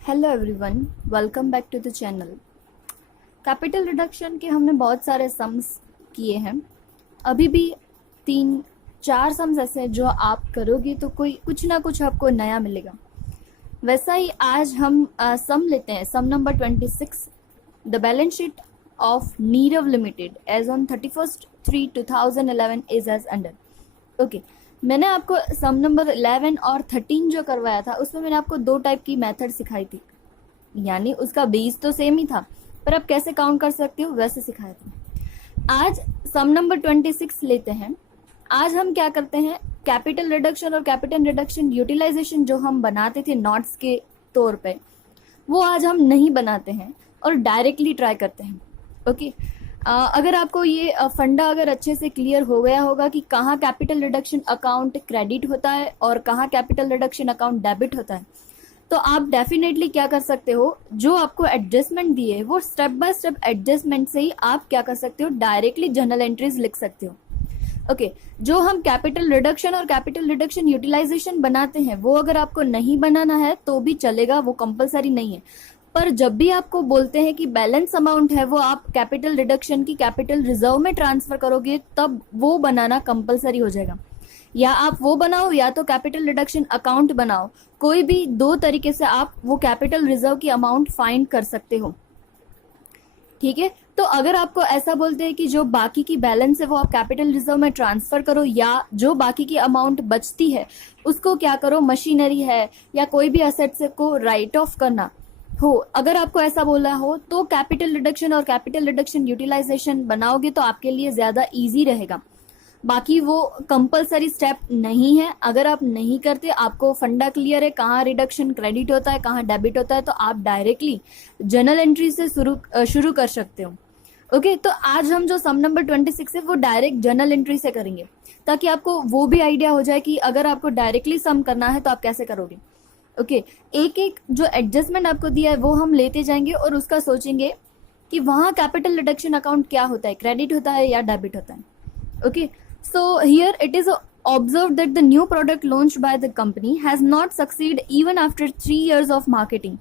Hello everyone, welcome back to the channel. Capital reduction के हमने बहुत सारे सम्स किए हैं। अभी भी 3-4 सम्स ऐसे हैं जो आप करोगे तो कोई कुछ ना कुछ आपको नया मिलेगा। वैसा ही आज हम सम लेते हैं, sum number 26। The balance sheet of Nirav limited as on 31/3/2011 is as under. Okay, मैंने आपको सम नंबर 11 और 13 जो करवाया था उसमें मैंने आपको 2 टाइप की मेथड सिखाई थी, यानी उसका बेस तो सेम ही था पर आप कैसे काउंट कर सकते हो वैसे सिखाया था। आज सम नंबर 26 लेते हैं। आज हम क्या करते हैं, कैपिटल रिडक्शन और कैपिटल रिडक्शन यूटिलाइजेशन जो हम बनाते थे नोट्स के तौर पे, वो आज हम नहीं बनाते हैं और डायरेक्टली ट्राई करते हैं। ओके, अगर आपको ये फंडा अगर अच्छे से क्लियर हो गया होगा कि कहाँ कैपिटल रिडक्शन अकाउंट क्रेडिट होता है और कहाँ कैपिटल रिडक्शन अकाउंट डेबिट होता है, तो आप डेफिनेटली क्या कर सकते हो, जो आपको एडजस्टमेंट दिए वो स्टेप बाय स्टेप एडजस्टमेंट से ही आप क्या कर सकते हो, डायरेक्टली जर्नल एंट्रीज लिख सकते हो। ओके, जो हम कैपिटल रिडक्शन और कैपिटल रिडक्शन यूटिलाइजेशन बनाते हैं वो अगर आपको नहीं बनाना है तो भी चलेगा, वो कंपलसरी नहीं है। पर जब भी आपको बोलते हैं कि बैलेंस अमाउंट है वो आप कैपिटल रिडक्शन की कैपिटल रिजर्व में ट्रांसफर करोगे, तब वो बनाना कंपलसरी हो जाएगा। या आप वो बनाओ या तो कैपिटल रिडक्शन अकाउंट बनाओ, कोई भी 2 तरीके से आप वो कैपिटल रिजर्व की अमाउंट फाइंड कर सकते हो। ठीक है, तो अगर आपको ऐसा बोलते हैं कि जो बाकी की बैलेंस है वो आप कैपिटल रिजर्व में ट्रांसफर करो, या जो बाकी की अमाउंट बचती है उसको क्या करो, मशीनरी है या कोई भी असेट से को राइट ऑफ करना हो, अगर आपको ऐसा बोला हो तो कैपिटल रिडक्शन और कैपिटल रिडक्शन यूटिलाइजेशन बनाओगे तो आपके लिए ज्यादा इजी रहेगा। बाकी वो कंपलसरी स्टेप नहीं है। अगर आप नहीं करते, आपको फंडा क्लियर है कहाँ रिडक्शन क्रेडिट होता है कहाँ डेबिट होता है, तो आप डायरेक्टली जर्नल एंट्री से शुरू कर सकते हो। ओके, तो आज हम जो सम नंबर 26 है वो डायरेक्ट जर्नल एंट्री से करेंगे, ताकि आपको वो भी आइडिया हो जाए कि अगर आपको डायरेक्टली सम करना है तो आप कैसे करोगे। ओके, एक एक जो एडजस्टमेंट आपको दिया है वो हम लेते जाएंगे और उसका सोचेंगे कि वहाँ कैपिटल रिडक्शन अकाउंट क्या होता है, क्रेडिट होता है या डेबिट होता है। Okay, so here it is observed that the new product launched by the company has not succeeded even after 3 years of marketing.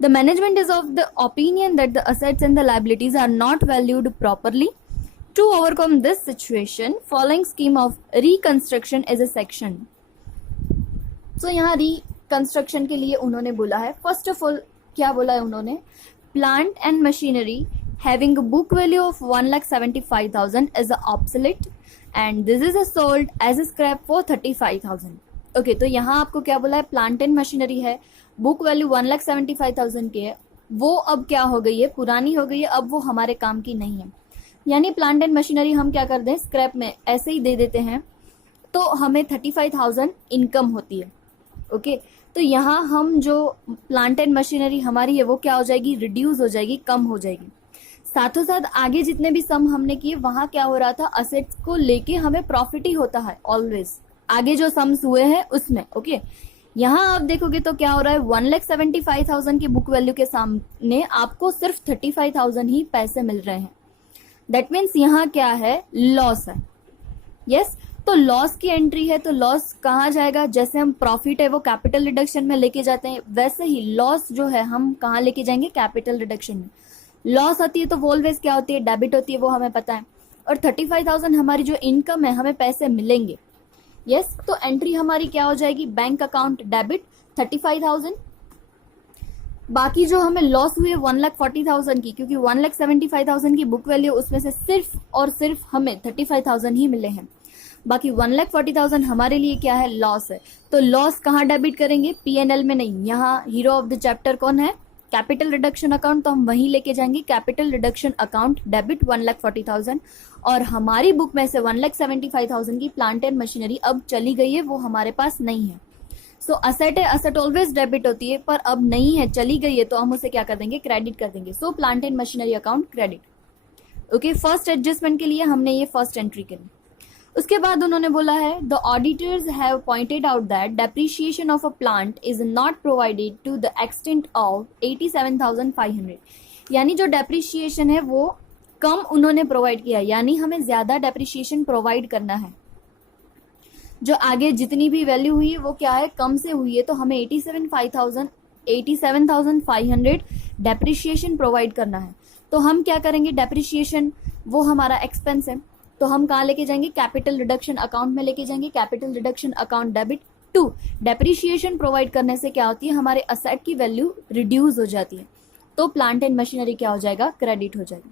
The management is of the opinion that the assets and the liabilities are not valued properly. To overcome this situation, following scheme of reconstruction is a section. So यहाँ reconstruction के लिए उन्होंने बोला है, first of all क्या बोला है उन्होंने, plant and machinery having a book value of 1,75,000 is obsolete and this is sold as a scrap for 35,000. Okay, तो यहाँ आपको क्या बोला है, प्लांट एंड मशीनरी है, बुक वैल्यू 1,75,000 की है, वो अब क्या हो गई है, पुरानी हो गई है, अब वो हमारे काम की नहीं है। यानी प्लांट एंड मशीनरी हम क्या कर दें, स्क्रैप में ऐसे ही दे देते हैं, तो हमें 35,000 इनकम होती है। ओके, तो यहाँ हम जो प्लांट एंड मशीनरी हमारी है वो क्या हो जाएगी, रिड्यूस हो जाएगी, कम हो जाएगी। साथों साथ आगे जितने भी सम हमने किए वहां क्या हो रहा था, असेट्स को लेके हमें प्रॉफिट ही होता है ऑलवेज, आगे जो सम्स हुए हैं उसमें। ओके, यहाँ आप देखोगे तो क्या हो रहा है, 1,75,000 की बुक वैल्यू के सामने आपको सिर्फ 35,000 ही पैसे मिल रहे हैं। दैट मीन्स यहाँ क्या है, लॉस है। यस, तो लॉस की एंट्री है, तो लॉस कहाँ जाएगा, जैसे हम प्रॉफिट है वो कैपिटल रिडक्शन में लेके जाते हैं, वैसे ही लॉस जो है हम कहाँ लेके जाएंगे, कैपिटल रिडक्शन में। लॉस होती है तो वो ऑलवेज क्या होती है, डेबिट होती है, वो हमें पता है। और 35,000 हमारी जो इनकम है, हमें पैसे मिलेंगे। यस, तो एंट्री हमारी क्या हो जाएगी, बैंक अकाउंट डेबिट 35,000। बाकी जो हमें लॉस हुई है 1,40,000 की, क्योंकि 1,75,000 की बुक वैल्यू, उसमें से सिर्फ और सिर्फ हमें 35,000 ही मिले हैं। बाकी 1,40,000 हमारे लिए क्या है, लॉस है। तो लॉस कहाँ डेबिट करेंगे, पीएनएल में नहीं, यहाँ हीरो ऑफ द चैप्टर कौन है, कैपिटल रिडक्शन अकाउंट, तो हम वहीं लेके जाएंगे कैपिटल रिडक्शन अकाउंट डेबिट 1,40,000। और हमारी बुक में से 1,75,000 की प्लांट एंड मशीनरी अब चली गई है, वो हमारे पास नहीं है। सो असेट है, असेट ऑलवेज डेबिट होती है, पर अब नहीं है, चली गई है, तो हम उसे क्या कर देंगे, क्रेडिट कर देंगे। So plant and machinery account credit. Okay, first adjustment के लिए हमने ये फर्स्ट एंट्री करी। उसके बाद उन्होंने बोला है, the auditors have pointed out that depreciation of a plant is not provided to the extent of 87,500। यानी जो डेप्रिशिएशन है वो कम उन्होंने प्रोवाइड किया, यानी हमें ज्यादा डेप्रिशिएशन प्रोवाइड करना है। जो आगे जितनी भी वैल्यू हुई है वो क्या है, कम से हुई है, तो हमें 87,500 87,500 डेप्रिशिएशन प्रोवाइड करना है। तो हम क्या करेंगे, डेप्रिशिएशन वो हमारा एक्सपेंस है, तो हम कहाँ लेके जाएंगे, कैपिटल रिडक्शन अकाउंट में लेके जाएंगे। Capital reduction account debit to depreciation provide करने से क्या होती है, हमारे असेट की वैल्यू रिड्यूस हो जाती है, तो प्लांट एंड मशीनरी क्या हो जाएगा, क्रेडिट हो जाएगा।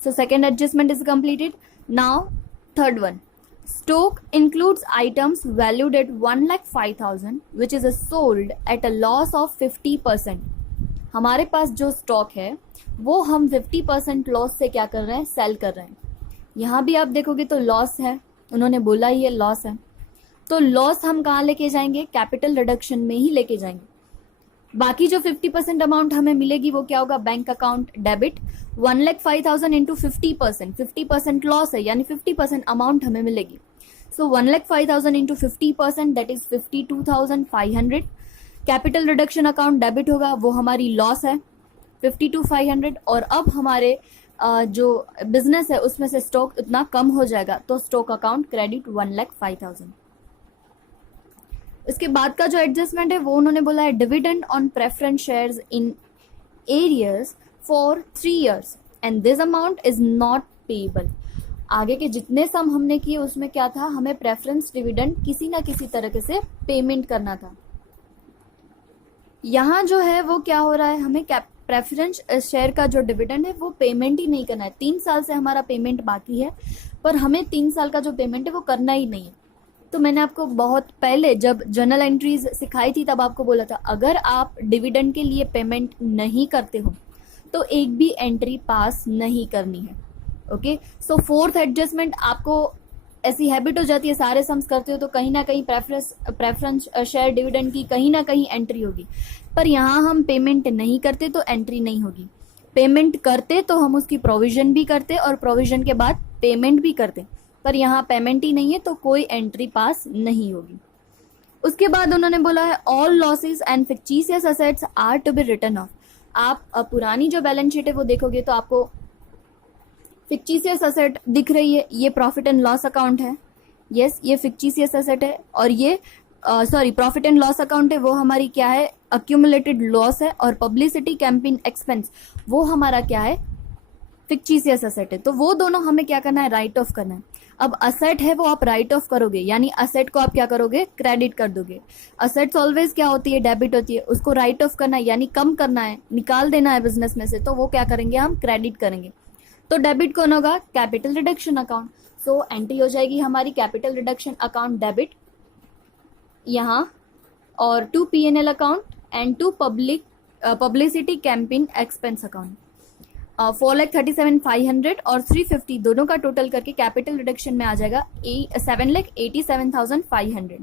So second adjustment is completed. Now third one, stock includes items valued at 1,05,000 which is sold at a loss of 50%। हमारे पास जो स्टॉक है वो हम 50% लॉस से क्या कर रहे हैं, सेल कर रहे हैं। यहाँ भी आप देखोगे तो लॉस है, उन्होंने बोला ही है लॉस है, तो लॉस हम कहाँ लेके जाएंगे, कैपिटल रिडक्शन में ही लेके जाएंगे। बाकी जो 50% अमाउंट हमें मिलेगी वो क्या होगा, bank account debit. 1,05,000 into 50%, 50% loss है यानी 50% अमाउंट हमें मिलेगी। सो 1,05,000 into 50% that is 52,500। Capital reduction account debit होगा, वो हमारी लॉस है 52,500। और अब हमारे जो बिजनेस है उसमें से स्टॉक इतना कम हो जाएगा, तो स्टॉक अकाउंट क्रेडिट 1,05,000। इसके बाद का जो एडजस्टमेंट है वो उन्होंने बोला है, dividend on preference shares in arrears for 3 years and this amount is not payable. आगे के जितने सम हमने किए उसमें क्या था, हमें प्रेफरेंस डिविडेंड किसी ना किसी तरीके से पेमेंट करना था। यहाँ जो है वो क्या हो रहा है, हमें प्रेफरेंस शेयर का जो डिविडेंड है वो पेमेंट ही नहीं करना है। 3 साल से हमारा पेमेंट बाकी है, पर हमें 3 साल का जो पेमेंट है वो करना ही नहीं है। तो मैंने आपको बहुत पहले जब जर्नल एंट्रीज सिखाई थी तब आपको बोला था, अगर आप डिविडेंड के लिए पेमेंट नहीं करते हो तो एक भी एंट्री पास नहीं करनी है। ओके, सो फोर्थ एडजस्टमेंट, आपको ऐसी हैबिट हो जाती है सारे सम्स करते हो तो कहीं ना कहीं प्रेफरेंस शेयर डिविडेंड की कहीं ना कहीं एंट्री होगी, पर यहाँ हम पेमेंट नहीं करते तो एंट्री नहीं होगी। पेमेंट करते तो हम उसकी प्रोविजन भी करते और प्रोविजन के बाद पेमेंट भी करते, पर यहाँ पेमेंट ही नहीं है तो कोई एंट्री पास नहीं होगी। उसके बाद उन्होंने बोला है, all losses and fictitious assets are to be written off. आप पुरानी जो बैलेंस शीट है वो देखोगे तो आपको फिक्टिशियस असेट दिख रही है, ये प्रॉफिट एंड लॉस अकाउंट है। यस, ये फिक्टिशियस असेट है, और ये प्रॉफिट एंड लॉस अकाउंट है वो हमारी क्या है, अक्यूमुलेटेड लॉस है। और पब्लिसिटी कैंपेन एक्सपेंस वो हमारा क्या है, फिक्टिशियस असेट है। तो वो दोनों हमें क्या करना है, राइट ऑफ करना है। अब असेट है वो आप राइट ऑफ करोगे, यानी असेट को आप क्या करोगे, क्रेडिट कर दोगे। असेट्स ऑलवेज क्या होती है, डेबिट होती है, उसको राइट ऑफ करना है यानी कम करना है, निकाल देना है बिजनेस में से, तो वो क्या करेंगे, हम क्रेडिट करेंगे। तो डेबिट कौन होगा, capital reduction account. So entry हो जाएगी हमारी कैपिटल रिडक्शन अकाउंट डेबिट यहाँ, और to P&L account and to publicity campaign expense account. 4,37,500 और 350 दोनों का टोटल करके कैपिटल रिडक्शन में आ जाएगा 7,87,500।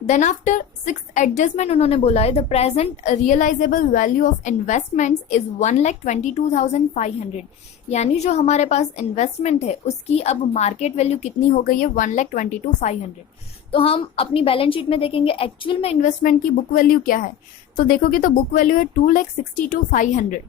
देन आफ्टर सिक्स्थ एडजस्टमेंट उन्होंने बोला है, the present realisable value of investments is 1,22,500। यानी जो हमारे पास इन्वेस्टमेंट है उसकी अब मार्केट वैल्यू कितनी हो गई है, 1,22,500। तो हम अपनी बैलेंस शीट में देखेंगे एक्चुअल में इन्वेस्टमेंट की बुक वैल्यू क्या है, तो देखोगे तो बुक वैल्यू है 2,62,500,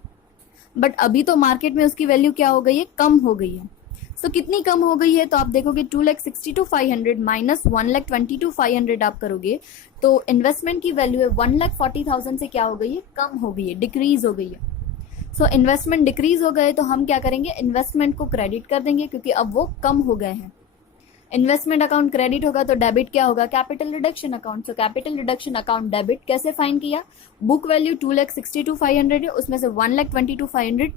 बट अभी तो मार्केट में उसकी वैल्यू क्या हो गई है, कम हो गई है। सो कितनी कम हो गई है, तो आप देखोगे 2,62,500 माइनस 1,22,500 आप करोगे तो इन्वेस्टमेंट की वैल्यू है 1,40,000 से क्या हो गई है, कम हो गई है, डिक्रीज हो गई है। सो इन्वेस्टमेंट डिक्रीज हो गए तो हम क्या करेंगे, इन्वेस्टमेंट को क्रेडिट कर देंगे क्योंकि अब वो कम हो गए हैं। इन्वेस्टमेंट अकाउंट क्रेडिट होगा तो डेबिट क्या होगा, कैपिटल रिडक्शन अकाउंट। सो कैपिटल रिडक्शन अकाउंट डेबिट कैसे फाइंड किया, बुक वैल्यू 2,62,500 है, उसमें से 1,22,500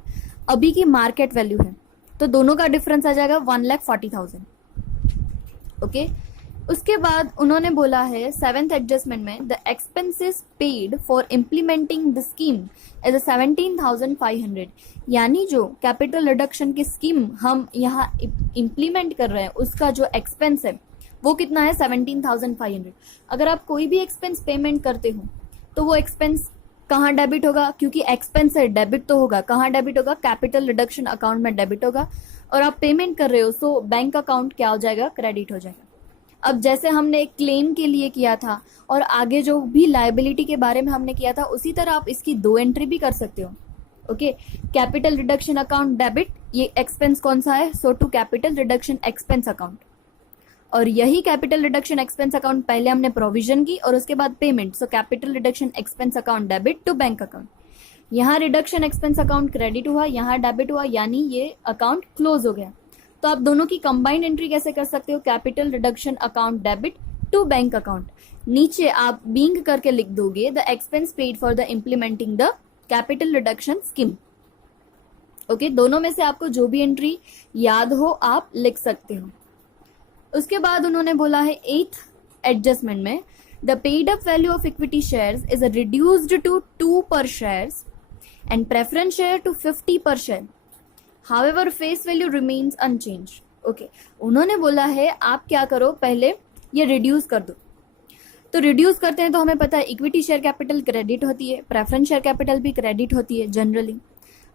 अभी की मार्केट वैल्यू है, तो दोनों का डिफरेंस आ जाएगा 1,40,000। ओके, उसके बाद उन्होंने बोला है सेवेंथ एडजस्टमेंट में, the expenses paid for implementing the scheme is 17,500। यानी जो कैपिटल रिडक्शन की स्कीम हम यहाँ इम्प्लीमेंट कर रहे हैं उसका जो एक्सपेंस है वो कितना है, 17,500। अगर आप कोई भी एक्सपेंस पेमेंट करते हो तो वो एक्सपेंस कहाँ डेबिट होगा, क्योंकि एक्सपेंस है डेबिट तो होगा, कहाँ डेबिट होगा, कैपिटल रिडक्शन अकाउंट में डेबिट होगा। और आप पेमेंट कर रहे हो सो बैंक अकाउंट क्या हो जाएगा, क्रेडिट हो जाएगा। अब जैसे हमने एक क्लेम के लिए किया था और आगे जो भी लायबिलिटी के बारे में हमने किया था उसी तरह आप इसकी 2 एंट्री भी कर सकते हो। Okay, capital reduction account debit, ये एक्सपेंस कौन सा है, so to capital reduction expense account. और यही कैपिटल रिडक्शन एक्सपेंस अकाउंट पहले हमने प्रोविजन की और उसके बाद payment, so capital reduction expense account debit to bank account. यहाँ रिडक्शन एक्सपेंस अकाउंट क्रेडिट हुआ, यहाँ डेबिट हुआ, यानी ये अकाउंट क्लोज हो गया। तो आप दोनों की कंबाइंड एंट्री कैसे कर सकते हो, capital reduction account debit to bank account. नीचे आप बीइंग करके लिख दोगे the expense paid for the implementing the capital reduction scheme. Okay, दोनों में से आपको जो भी एंट्री याद हो आप लिख सकते हो। उसके बाद उन्होंने बोला है 8th एडजस्टमेंट में the paid up value of equity shares is reduced to 2 per shares and preference share to 50 per share, however face value remains unchanged. Okay, उन्होंने बोला है आप क्या करो, पहले ये रिड्यूस कर दो। तो रिड्यूस करते हैं तो हमें पता है इक्विटी शेयर कैपिटल क्रेडिट होती है, प्रेफरेंस शेयर कैपिटल भी क्रेडिट होती है जनरली।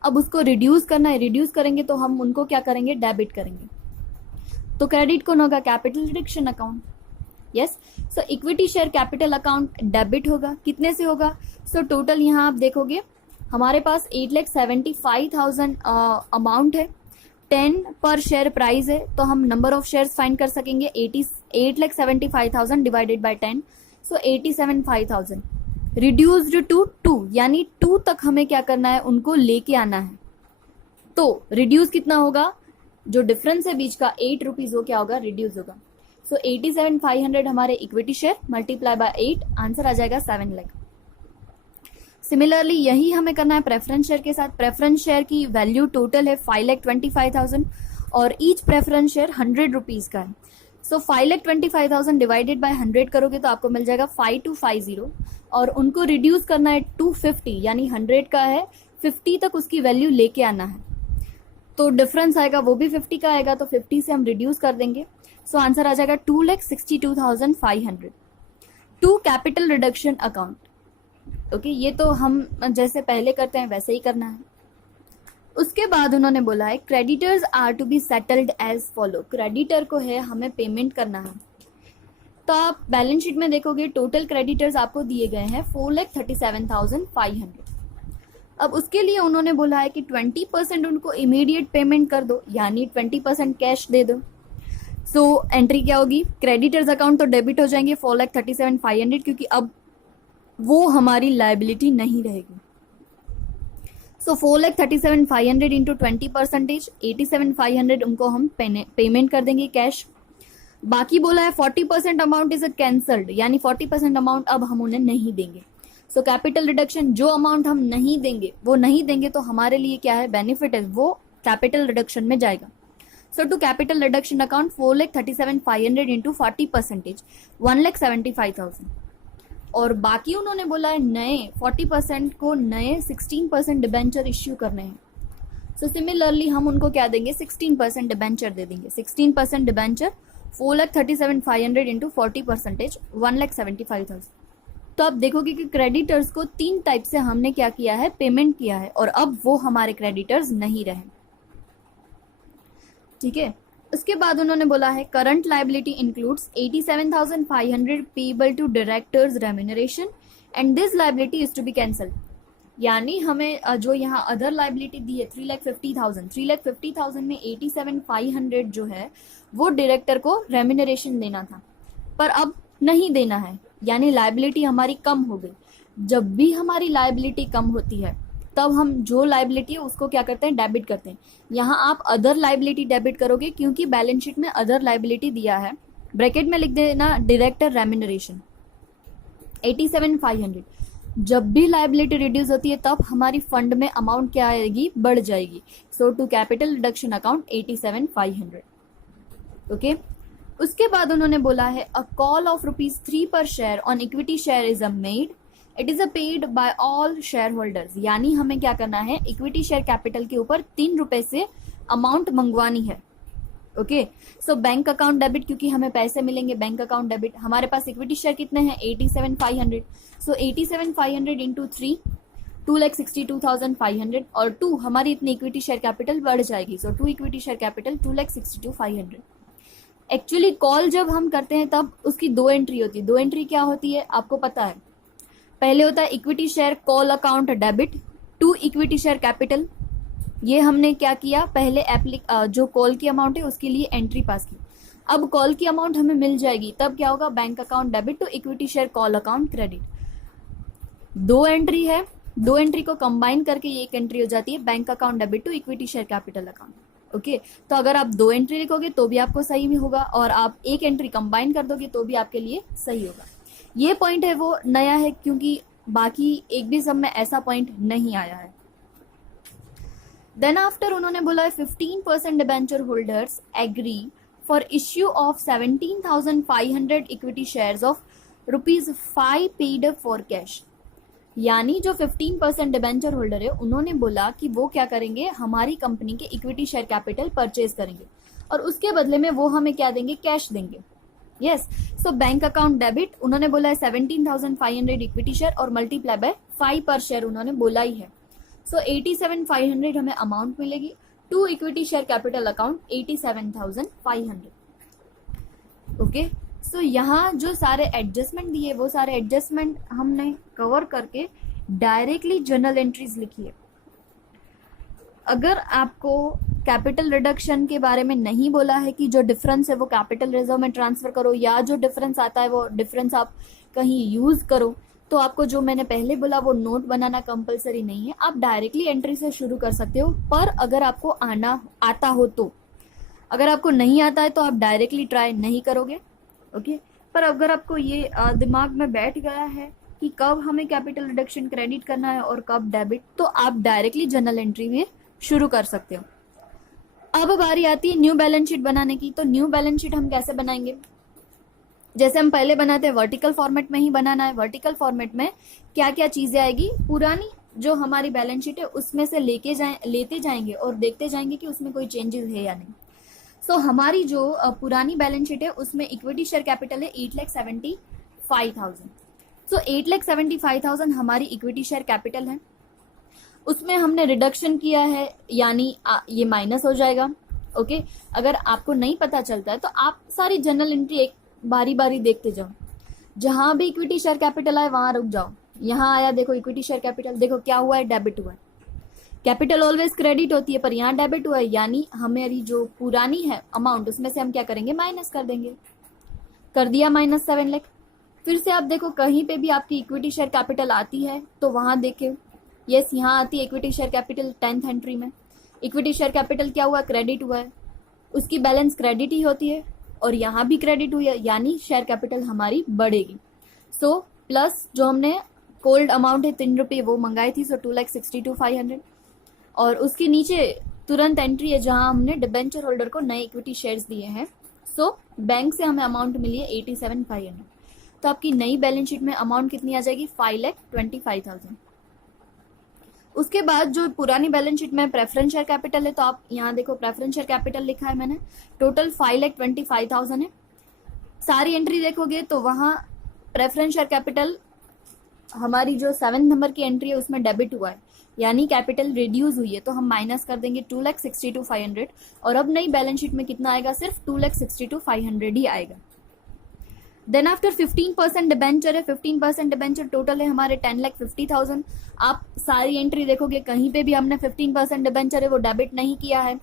अब उसको रिड्यूस करना है, रिड्यूस करेंगे तो हम उनको क्या करेंगे, डेबिट करेंगे। तो क्रेडिट कौन होगा, capital reduction account. Yes, so equity share capital account debit होगा, कितने से होगा, सो टोटल यहाँ आप देखोगे हमारे पास 8,75,000 अमाउंट है, 10 पर शेयर प्राइस है, तो हम नंबर ऑफ शेयर्स फाइंड कर सकेंगे 8,75,000 divided by 10, so 87,500 reduced to 2, यानी 2 तक हमें क्या करना है, उनको लेके आना है। तो रिड्यूस कितना होगा, जो डिफरेंस है बीच का 8 रुपीज, वो क्या होगा, रिड्यूस होगा। सो 87,500 हमारे equity share multiply by 8, answer आ जाएगा 7 लाख। सिमिलरली यही हमें करना है प्रेफरेंस शेयर के साथ। प्रेफरेंस शेयर की वैल्यू टोटल है 5,25,000 और ईच प्रेफरेंस शेयर 100 रुपीज का है। सो 5,25,000 डिवाइडेड बाय 100 करोगे तो आपको मिल जाएगा 5250 और उनको रिड्यूस करना है 250, यानी 100 का है 50 तक उसकी वैल्यू लेके आना है। तो डिफरेंस आएगा वो भी 50 का आएगा, तो 50 से हम रिड्यूस कर देंगे। सो आंसर आ जाएगा 2,62,500 to capital reduction account. Okay, ये तो हम जैसे पहले करते हैं वैसे ही करना है। उसके बाद उन्होंने बोला है creditors are to be settled as follow. Creditor को है हमें पेमेंट करना है। तो आप बैलेंस शीट में देखोगे टोटल क्रेडिटर्स आपको दिए गए हैं 4,37,500। अब उसके लिए उन्होंने बोला है कि 20% उनको इमीडिएट पेमेंट कर दो, यानी 20% कैश दे दो। सो एंट्री क्या होगी, क्रेडिटर्स अकाउंट तो डेबिट हो जाएंगे 4,37,500, क्योंकि अब वो हमारी लायबिलिटी नहीं रहेगी। सो 4,37,500 इंटू 20%, 87,500 उनको हम पेमेंट कर देंगे कैश। बाकी बोला है 40% अमाउंट इज कैंसल्ड, यानी 40% अमाउंट अब हम उन्हें नहीं देंगे। सो कैपिटल रिडक्शन, जो अमाउंट हम नहीं देंगे वो नहीं देंगे, तो हमारे लिए क्या है, बेनिफिट है, वो कैपिटल रिडक्शन में जाएगा। So to capital reduction account 4,37,500 into 40%, 1,75,000। और बाकी उन्होंने बोला है नए 40% को नए 16% डिबेंचर इश्यू करने हैं। सो सिमिलरली हम उनको क्या देंगे, 16% डिबेंचर दे देंगे। 16% डिबेंचर 4,37,500 इंटू 40%, 1,75,000। तो आप देखोगे कि क्रेडिटर्स को 3 टाइप से हमने क्या किया है, पेमेंट किया है, और अब वो हमारे क्रेडिटर्स नहीं रहे। ठीक है, उसके बाद उन्होंने बोला है current liability includes 87,500 payable to directors remuneration and this liability is to be cancelled. यानी हमें जो यहाँ अदर लायबिलिटी दी है 3,50,000 में 87,500 जो है वो डायरेक्टर को रेम्यूनरेशन देना था, पर अब नहीं देना है, यानी लायबिलिटी हमारी कम हो गई। जब भी हमारी लायबिलिटी कम होती है तब हम जो लायबिलिटी है उसको क्या करते हैं, डेबिट करते हैं। यहाँ आप अदर लायबिलिटी डेबिट करोगे क्योंकि बैलेंस शीट में अदर लायबिलिटी दिया है, ब्रैकेट में लिख देना डायरेक्टर रेम्यूनरेशन 87,500। जब भी लायबिलिटी रिड्यूस होती है तब हमारी फंड में अमाउंट क्या आएगी, बढ़ जाएगी। So to capital reduction account 87,500। Okay, उसके बाद उन्होंने बोला है अ कॉल ऑफ ₹3 पर share on equity share is a made, it is a paid by all share holders. यानी हमें क्या करना है, इक्विटी शेयर कैपिटल के ऊपर 3 रुपए से अमाउंट मंगवानी है। Okay, so bank account debit, क्योंकि हमें पैसे मिलेंगे, बैंक अकाउंट डेबिट। हमारे पास इक्विटी शेयर कितने हैं, 87,500। सो 87,500 इंटू 3, 2,62,500 और 2 हमारी इतनी इक्विटी शेयर कैपिटल बढ़ जाएगी। सो 2 equity share capital 2,62,500। Actually call जब हम करते हैं तब उसकी 2 एंट्री होती है। 2 एंट्री क्या होती है आपको पता है, पहले होता है equity share call account debit to equity share capital. ये हमने क्या किया, पहले जो कॉल की अमाउंट है उसके लिए एंट्री पास की। अब कॉल की अमाउंट हमें मिल जाएगी, तब क्या होगा, bank account debit to equity share call account credit. दो एंट्री है, दो एंट्री को कंबाइन करके ये एक एंट्री हो जाती है bank account debit to equity share capital account. Okay, तो अगर आप दो एंट्री लिखोगे तो भी आपको सही में होगा, और आप एक एंट्री कंबाइन कर दोगे तो भी आपके लिए सही होगा। ये पॉइंट है वो नया है, क्योंकि बाकी एक भी सब में ऐसा पॉइंट नहीं आया है। देन आफ्टर उन्होंने बोला 15% debenture holders agree for issue of 17,500 equity shares of ₹5 paid for cash. यानी जो 15% डिबेंचर होल्डर है उन्होंने बोला कि वो क्या करेंगे, हमारी कंपनी के इक्विटी शेयर कैपिटल परचेज करेंगे और उसके बदले में वो हमें क्या देंगे, कैश देंगे। Yes, so bank account debit उन्होंने बोला है 17,500 इक्विटी शेयर और मल्टीप्लाई बाय 5 पर शेयर उन्होंने बोला ही है। सो 87,500 हमें अमाउंट मिलेगी to equity share capital account 87,500। Okay, so यहाँ जो सारे एडजस्टमेंट दिए वो सारे एडजस्टमेंट हमने कवर करके डायरेक्टली जर्नल एंट्रीज लिखी है। अगर आपको कैपिटल रिडक्शन के बारे में नहीं बोला है कि जो डिफरेंस है वो कैपिटल रिजर्व में ट्रांसफर करो, या जो डिफरेंस आता है वो डिफरेंस आप कहीं यूज करो, तो आपको जो मैंने पहले बोला वो नोट बनाना कंपलसरी नहीं है, आप डायरेक्टली एंट्री से शुरू कर सकते हो। पर अगर आपको आता हो तो, अगर आपको नहीं आता है तो आप डायरेक्टली ट्राई नहीं करोगे। ओके, पर अगर आपको ये दिमाग में बैठ गया है कि कब हमें कैपिटल रिडक्शन क्रेडिट करना है और कब डेबिट, तो आप डायरेक्टली जर्नल एंट्री में शुरू कर सकते हो। अब बारी आती है न्यू बैलेंस शीट बनाने की। तो न्यू बैलेंस शीट हम कैसे बनाएंगे, जैसे हम पहले बनाते हैं वर्टिकल फॉर्मेट में ही बनाना है। वर्टिकल फॉर्मेट में क्या क्या चीजें आएगी, पुरानी जो हमारी बैलेंस शीट है उसमें से लेते जाएंगे और देखते जाएंगे कि उसमें कोई चेंजेस है या नहीं। सो हमारी जो पुरानी बैलेंस शीट है उसमें इक्विटी शेयर कैपिटल है 8,75,000। सो 8,75,000 हमारी इक्विटी शेयर कैपिटल है, उसमें हमने रिडक्शन किया है, यानी ये माइनस हो जाएगा। ओके, अगर आपको नहीं पता चलता है तो आप सारी जनरल एंट्री एक बारी बारी देखते जाओ, जहां भी इक्विटी शेयर कैपिटल आए वहां रुक जाओ। यहाँ आया देखो इक्विटी शेयर कैपिटल, देखो क्या हुआ है, डेबिट हुआ है। कैपिटल ऑलवेज क्रेडिट होती है पर यहाँ डेबिट हुआ है, यानी हमारी जो पुरानी है अमाउंट उसमें से हम क्या करेंगे, माइनस कर देंगे। कर दिया -7 लाख। फिर से आप देखो कहीं पे भी आपकी इक्विटी शेयर कैपिटल आती है तो वहां देखे, यस यहाँ आती है equity share capital 10th entry में। इक्विटी शेयर कैपिटल क्या हुआ, क्रेडिट हुआ है, उसकी बैलेंस क्रेडिट ही होती है और यहाँ भी क्रेडिट हुई है, यानी शेयर कैपिटल हमारी बढ़ेगी। सो प्लस जो हमने कोल्ड अमाउंट है 3 रुपये वो मंगाई थी, सो 2,62,500। और उसके नीचे तुरंत एंट्री है जहां हमने डिबेंचर होल्डर को नए इक्विटी शेयर्स दिए हैं। सो बैंक से हमें अमाउंट मिली है 87,500। तो आपकी नई बैलेंस शीट में अमाउंट कितनी आ जाएगी, 5,25,000। उसके बाद जो पुरानी बैलेंस शीट में प्रेफरेंस शेयर कैपिटल है, तो आप यहाँ देखो प्रेफरेंस शेयर कैपिटल लिखा है मैंने, टोटल 5,25,000 है। सारी एंट्री देखोगे तो वहाँ प्रेफरेंस शेयर कैपिटल हमारी जो 7 नंबर की एंट्री है उसमें डेबिट हुआ है, यानी कैपिटल रिड्यूस हुई है, तो हम माइनस कर देंगे 2,62,500। और अब नई बैलेंस शीट में कितना आएगा, सिर्फ 2,62,500 ही आएगा। देन आफ्टर 15% डिबेंचर है, 15% डिबेंचर टोटल है हमारे 10,50,000। आप सारी एंट्री देखोगे कहीं पे भी हमने 15% डिबेंचर है वो डेबिट नहीं किया है,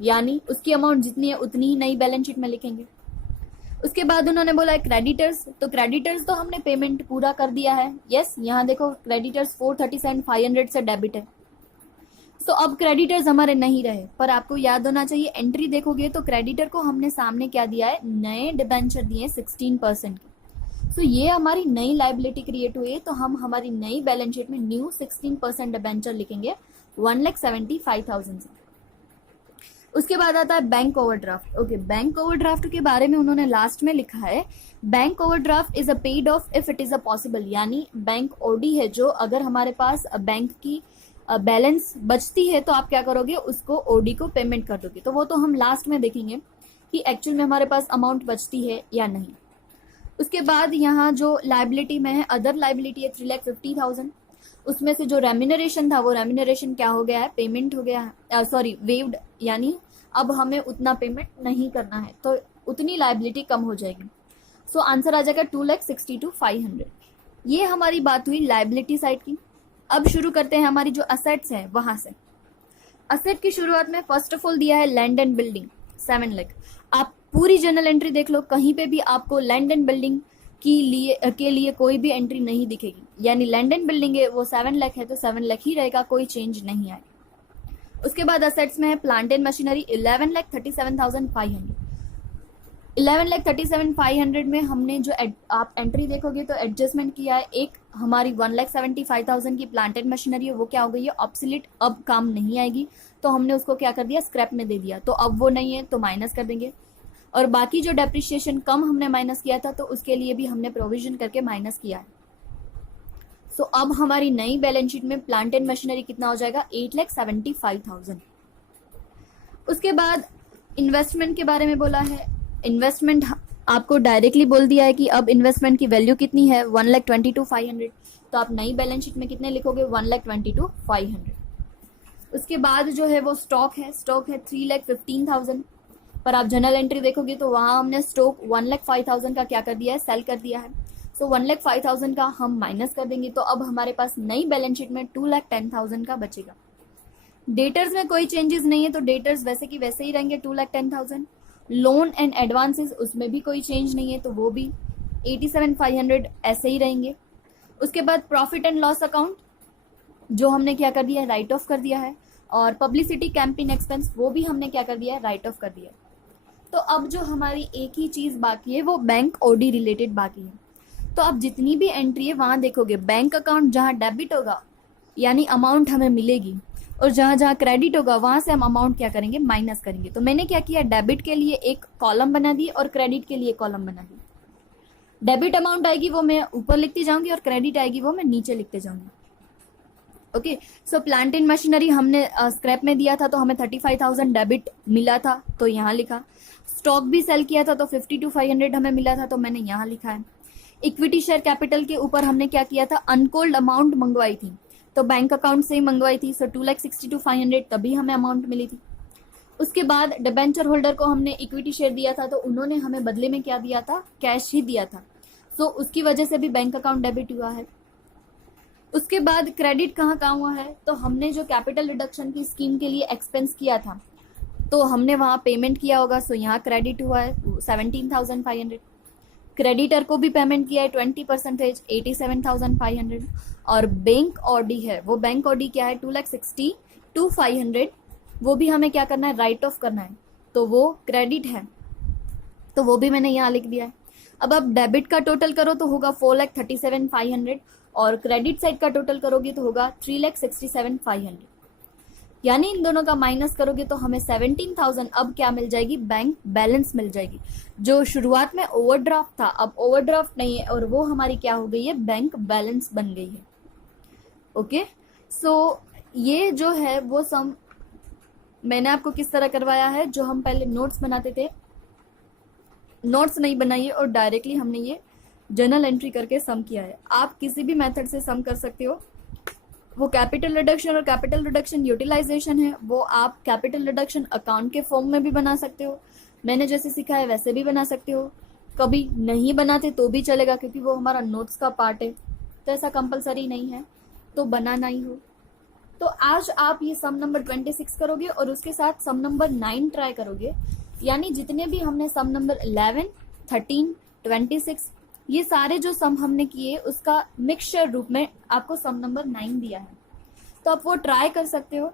यानी उसकी अमाउंट जितनी है उतनी ही नई बैलेंस शीट में लिखेंगे। उसके बाद उन्होंने बोला है क्रेडिटर्स, तो क्रेडिटर्स तो हमने पेमेंट पूरा कर दिया है। यस, यहाँ देखो क्रेडिटर्स 437,500 से डेबिट है। सो अब क्रेडिटर्स हमारे नहीं रहे, पर आपको याद होना चाहिए एंट्री देखोगे तो क्रेडिटर को हमने सामने क्या दिया है, नए डिबेंचर दिए 16% के। सो ये हमारी नई लाइबिलिटी क्रिएट हुई है, तो हम हमारी नई बैलेंस शीट में न्यू 16% डिबेंचर लिखेंगे 1,75,000 से। उसके बाद आता है bank overdraft. Okay, bank overdraft के बारे में उन्होंने लास्ट में लिखा है, bank overdraft is a paid of if it is a possible, यानी बैंक ओडी है जो अगर हमारे पास बैंक की बैलेंस बचती है तो आप क्या करोगे, उसको ओडी को पेमेंट कर दोगे। तो वो तो हम लास्ट में देखेंगे कि एक्चुअल में हमारे पास अमाउंट बचती है या नहीं। उसके बाद यहाँ जो लाइबिलिटी में है, अदर लाइबिलिटी है 3,50,000। उसमें से जो रेम्यूनरेशन था वो रेम्यूनरेशन क्या हो गया है, पेमेंट हो गया है, सॉरी वेव्ड, यानी अब हमें उतना पेमेंट नहीं करना है, तो उतनी लाइबिलिटी कम हो जाएगी। सो आंसर आ जाएगा 2,62,500। ये हमारी बात हुई लाइबिलिटी साइड की। अब शुरू करते हैं हमारी जो असेट्स है वहां से। असेट की शुरुआत में फर्स्ट ऑफ ऑल दिया है लैंड एंड बिल्डिंग 7 लाख। आप पूरी जर्नल एंट्री देख लो, कहीं पे भी आपको लैंड एंड बिल्डिंग के लिए कोई भी एंट्री नहीं दिखेगी, यानी लैंड एंड बिल्डिंग है वो 7 लाख है तो 7 लाख ही रहेगा, कोई चेंज नहीं आएगा। उसके बाद असेट्स में है प्लांट एंड मशीनरी 11,37,500। 11,37,500 में हमने जो आप एंट्री देखोगे तो एडजस्टमेंट किया है। एक हमारी 1,75,000 की प्लांट एंड मशीनरी है, वो क्या हो गई है, ऑब्सोलीट, अब काम नहीं आएगी, तो हमने उसको क्या कर दिया, स्क्रैप में दे दिया, तो अब वो नहीं है तो माइनस कर देंगे। और बाकी जो डेप्रिसिएशन कम हमने माइनस किया था तो उसके लिए भी हमने प्रोविजन करके माइनस किया है। सो अब हमारी नई बैलेंस शीट में प्लांट एंड मशीनरी कितना हो जाएगा, 8,75,000। उसके बाद इन्वेस्टमेंट के बारे में बोला है। इन्वेस्टमेंट आपको डायरेक्टली बोल दिया है कि अब इन्वेस्टमेंट की वैल्यू कितनी है, 1,22,500, तो आप नई बैलेंस शीट में कितने लिखोगे, 1,22,500। उसके बाद जो है वो स्टॉक है 3,15,000, पर आप जनरल एंट्री देखोगे तो वहां हमने स्टॉक 1,05,000 का क्या कर दिया है, सेल कर दिया है। सो 1,05,000 का हम माइनस कर देंगे, तो अब हमारे पास नई बैलेंस शीट में 2,10,000 का बचेगा। डेटर्स में कोई चेंजेस नहीं है तो डेटर्स वैसे की वैसे ही रहेंगे 2,10,000। लोन एंड एडवांसेस उसमें भी कोई चेंज नहीं है तो वो भी 87,500 ऐसे ही रहेंगे। उसके बाद प्रॉफिट एंड लॉस अकाउंट जो हमने क्या कर दिया है, राइट ऑफ कर दिया है, और पब्लिसिटी कैंपेन एक्सपेंस वो भी हमने क्या कर दिया है, राइट ऑफ कर दिया है। तो अब जो हमारी एक ही चीज बाकी है वो बैंक ओडी रिलेटेड बाकी है। तो अब जितनी भी एंट्री है वहां देखोगे बैंक अकाउंट जहां डेबिट होगा यानी अमाउंट हमें मिलेगी, और जहां जहां क्रेडिट होगा वहां से हम अमाउंट क्या करेंगे, माइनस करेंगे। तो मैंने क्या किया, डेबिट के लिए एक कॉलम बना दी और क्रेडिट के लिए कॉलम बना दी। डेबिट अमाउंट आएगी वो मैं ऊपर लिखती जाऊंगी और क्रेडिट आएगी वो मैं नीचे लिखते जाऊंगी। Okay, so plant and machinery हमने स्क्रैप में दिया था तो हमें 35,000 डेबिट मिला था तो यहाँ लिखा। स्टॉक भी सेल किया था तो 52,500 हमें मिला था तो मैंने यहाँ लिखा है। इक्विटी शेयर कैपिटल के ऊपर हमने क्या किया था, अनकोल्ड अमाउंट मंगवाई थी तो बैंक अकाउंट से ही मंगवाई थी, सो 2,62,500 तभी हमें अमाउंट मिली थी। उसके बाद डिबेंचर होल्डर को हमने इक्विटी शेयर दिया था तो उन्होंने हमें बदले में क्या दिया था, कैश ही दिया था, सो उसकी वजह से भी बैंक अकाउंट डेबिट हुआ है। उसके बाद क्रेडिट कहाँ हुआ है, तो हमने जो कैपिटल रिडक्शन की स्कीम के लिए एक्सपेंस किया था तो हमने वहां पेमेंट किया होगा, सो यहाँ क्रेडिट हुआ है 17,500। क्रेडिटर को भी पेमेंट किया है 20%, 87,500। और बैंक ऑडी है, वो बैंक ऑडी क्या है, 2,62,500, वो भी हमें क्या करना है, राइट ऑफ करना है, तो वो क्रेडिट है तो वो भी मैंने यहाँ लिख दिया है। अब आप डेबिट का टोटल करो तो होगा 4,37,500 और क्रेडिट साइड का टोटल करोगे तो होगा 3,67,500, यानी इन दोनों का माइनस करोगे तो हमें 17,000 अब क्या मिल जाएगी, बैंक बैलेंस मिल जाएगी। जो शुरुआत में ओवरड्राफ्ट था अब ओवरड्राफ्ट नहीं है और वो हमारी क्या हो गई है, बैंक बैलेंस बन गई है। ओके, सो ये जो है वो सम मैंने आपको किस तरह करवाया है, जो हम पहले नोट्स बनाते थे, नोट्स नहीं बनाइए और डायरेक्टली हमने ये जर्नल एंट्री करके सम किया है। आप किसी भी मेथड से सम कर सकते हो, वो कैपिटल रिडक्शन और कैपिटल रिडक्शन यूटिलाइजेशन है, वो आप कैपिटल रिडक्शन अकाउंट के फॉर्म में भी बना सकते हो, मैंने जैसे सीखा है वैसे भी बना सकते हो, कभी नहीं बनाते तो भी चलेगा क्योंकि वो हमारा नोट्स का पार्ट है, तो ऐसा कंपलसरी नहीं है तो बनाना ही हो। तो आज आप ये सम नंबर 26 करोगे और उसके साथ सम नंबर 9 ट्राई करोगे, यानी जितने भी हमने सम नंबर 11, 13, 26 ये सारे जो सम हमने किए उसका मिक्सचर रूप में आपको सम नंबर 9 दिया है, तो आप वो ट्राई कर सकते हो।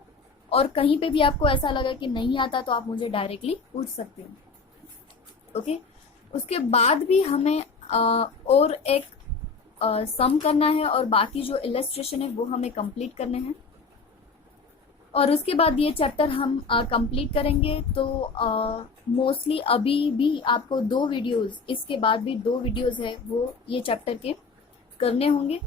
और कहीं पे भी आपको ऐसा लगा कि नहीं आता तो आप मुझे डायरेक्टली पूछ सकते हो। ओके, उसके बाद भी हमें और एक सम करना है और बाकी जो इलस्ट्रेशन है वो हमें कंप्लीट करने हैं, और उसके बाद ये चैप्टर हम कंप्लीट करेंगे। तो मोस्टली अभी भी आपको 2 वीडियोस, इसके बाद भी 2 वीडियोस है वो ये चैप्टर के करने होंगे।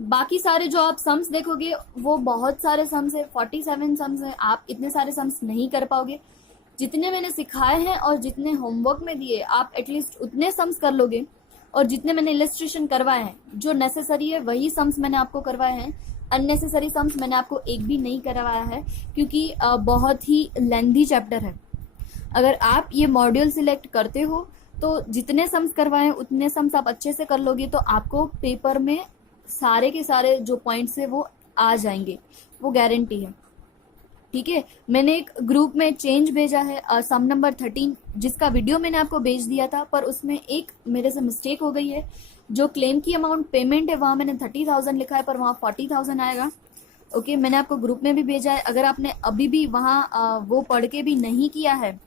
बाकी सारे जो आप सम्स देखोगे वो बहुत सारे सम्स है, 47 सम्स है, आप इतने सारे सम्स नहीं कर पाओगे। जितने मैंने सिखाए हैं और जितने होमवर्क में दिए आप एटलीस्ट उतने सम्स कर लोगे, और जितने मैंने इलस्ट्रेशन करवाए हैं जो नेसेसरी है वही सम्स मैंने आपको करवाए हैं, अननेसेसरी सम्स मैंने आपको एक भी नहीं करवाया है क्योंकि बहुत ही लेंथी चैप्टर है। अगर आप ये मॉड्यूल सिलेक्ट करते हो तो जितने सम्स करवाए उतने सम्स आप अच्छे से कर लोगे तो आपको पेपर में सारे के सारे जो पॉइंट्स है वो आ जाएंगे, वो गारंटी है। ठीक है, मैंने एक ग्रुप में चेंज भेजा है सम नंबर 13, जिसका वीडियो मैंने आपको भेज दिया था, पर उसमें एक मेरे से मिस्टेक हो गई है। जो क्लेम की अमाउंट पेमेंट है वहां मैंने 30,000 लिखा है, पर वहां 40,000 आएगा। ओके, मैंने आपको ग्रुप में भी भेजा है। अगर आपने अभी भी वहां वो पढ़ के भी नहीं किया है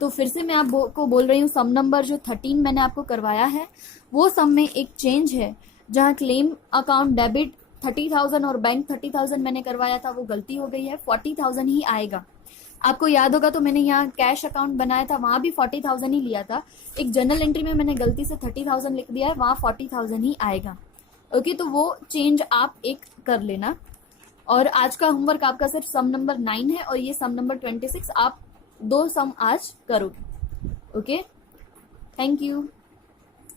तो फिर से मैं आपको बोल रही हूँ, सम नंबर जो 13 मैंने आपको करवाया है वो सम में एक चेंज है, जहाँ क्लेम अकाउंट डेबिट 30,000 और बैंक 30,000 मैंने करवाया था, वो गलती हो गई है, 40,000 ही आएगा। आपको याद होगा तो मैंने यहाँ कैश अकाउंट बनाया था, वहां भी 40,000 ही लिया था। एक जर्नल एंट्री में मैंने गलती से 30,000 लिख दिया है, वहां 40,000 ही आएगा। ओके, तो वो चेंज आप एक कर लेना। और आज का होमवर्क आपका सिर्फ सम नंबर 9 है और ये सम नंबर 26 आप 2 सम आज करोगे। Okay, thank you.